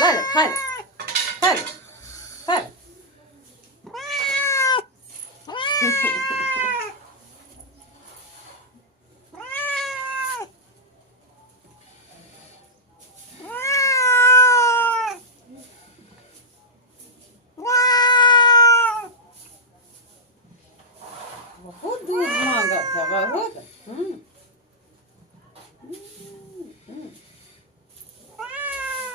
Vale, vale, vale, vale. बहुत दूध मांगा था बहुत।